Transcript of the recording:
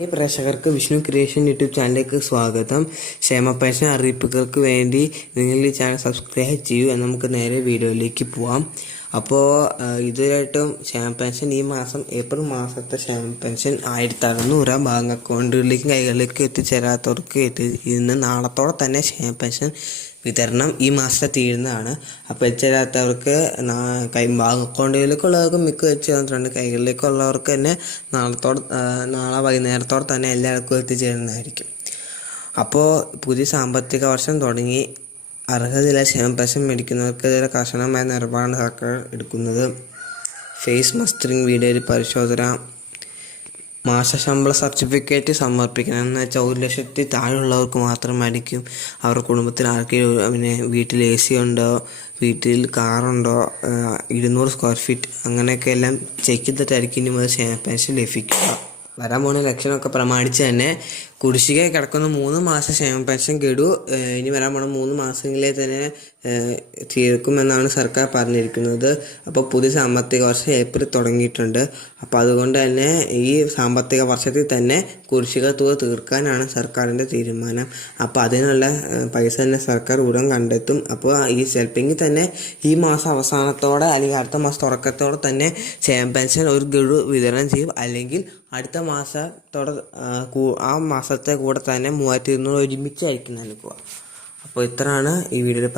പ്രേക്ഷകർക്ക് Vishnu creation YouTube ചാനലിലേക്ക് സ്വാഗതം. ക്ഷേമ പെൻഷൻ അറിയിപ്പുകൾക്ക് വേണ്ടി നിങ്ങൾ ഈ ചാനൽ സബ്സ്ക്രൈബ് ചെയ്യൂ എന്ന് നമുക്ക് നേരെ വീഡിയോയിലേക്ക് പോവാം. അപ്പോൾ ഇതുവരെയായിട്ടും ക്ഷേമ പെൻഷൻ ഈ മാസം ഏപ്രിൽ മാസത്തെ ക്ഷേമ പെൻഷൻ ആയിരത്തി അറുന്നൂറ് ബാങ്ക് അക്കൗണ്ടുകളിലേക്കും കൈകളിലേക്കും എത്തിച്ചേരാത്തവർക്ക് എത്തി ഇന്ന് നാളത്തോടെ തന്നെ ക്ഷേമ പെൻഷൻ വിതരണം ഈ മാസത്തെ തീരുന്നതാണ്. അപ്പോൾ എത്തിച്ചേരാത്തവർക്ക് കൈ ബാങ്ക് അക്കൗണ്ടുകളിലേക്കുള്ളവർക്ക് മിക്ക വെച്ച് തന്നിട്ടുണ്ട്. കൈകളിലേക്കുള്ളവർക്ക് തന്നെ നാളത്തോട് നാളെ വൈകുന്നേരത്തോടെ തന്നെ എല്ലാവർക്കും എത്തിച്ചേരുന്നതായിരിക്കും. അപ്പോൾ പുതിയ സാമ്പത്തിക വർഷം തുടങ്ങി അർഹതയില്ല ക്ഷേമ പെൻഷൻ മേടിക്കുന്നവർക്കെതിരെ കർശനമായ നിലപാടാണ് സർക്കാർ എടുക്കുന്നത് ഫേസ് മസ്റ്ററിംഗ് വീഡിയോ പരിശോധന മാസശമ്പള സർട്ടിഫിക്കറ്റ് സമർപ്പിക്കണം. എന്ന് വെച്ചാൽ ഒരു ലക്ഷത്തി താഴെയുള്ളവർക്ക് മാത്രമായിരിക്കും അവരുടെ കുടുംബത്തിൽ ആർക്കെങ്കിലും പിന്നെ വീട്ടിൽ എ സി ഉണ്ടോ വീട്ടിൽ കാറുണ്ടോ ഇരുന്നൂറ് സ്ക്വയർ ഫീറ്റ് അങ്ങനെയൊക്കെ എല്ലാം ചെക്ക് ചെയ്തിട്ടായിരിക്കും ഇനി മുതൽ പെൻഷൻ ലഭിക്കുക. വരാൻ പോകുന്ന ഇലക്ഷനൊക്കെ പ്രമാണിച്ച് തന്നെ കുടിശ്ശിക കിടക്കുന്ന മൂന്ന് മാസം ക്ഷേമ പെൻഷൻ ഗഡു ഇനി വരാൻ പോണ മൂന്ന് മാസങ്ങളിലെ തന്നെ തീർക്കുമെന്നാണ് സർക്കാർ പറഞ്ഞിരിക്കുന്നത്. അപ്പോൾ പുതിയ സാമ്പത്തിക വർഷം ഏപ്രിൽ തുടങ്ങിയിട്ടുണ്ട്. അപ്പോൾ അതുകൊണ്ട് തന്നെ ഈ സാമ്പത്തിക വർഷത്തിൽ തന്നെ കുടിശ്ശിക തുക തീർക്കാനാണ് സർക്കാരിന്റെ തീരുമാനം. അപ്പോൾ അതിനുള്ള പൈസ തന്നെ സർക്കാർ ഉടൻ കണ്ടെത്തും. അപ്പോൾ ഈ ചിലപ്പെങ്കിൽ തന്നെ ഈ മാസം അവസാനത്തോടെ അല്ലെങ്കിൽ അടുത്ത മാസം തുടക്കത്തോടെ തന്നെ ക്ഷേമ പെൻഷൻ ഒരു ഗഡു വിതരണം ചെയ്യും. അല്ലെങ്കിൽ അടുത്ത മാസത്തോടെ ആ, ആ മാസത്തെ കൂടെ തന്നെ മൂവായിരത്തി ഇരുന്നൂറ് ഒരുമിച്ചായിരിക്കും നൽകുക. അപ്പോൾ ഇത്രയാണ് ഈ വീഡിയോയിൽ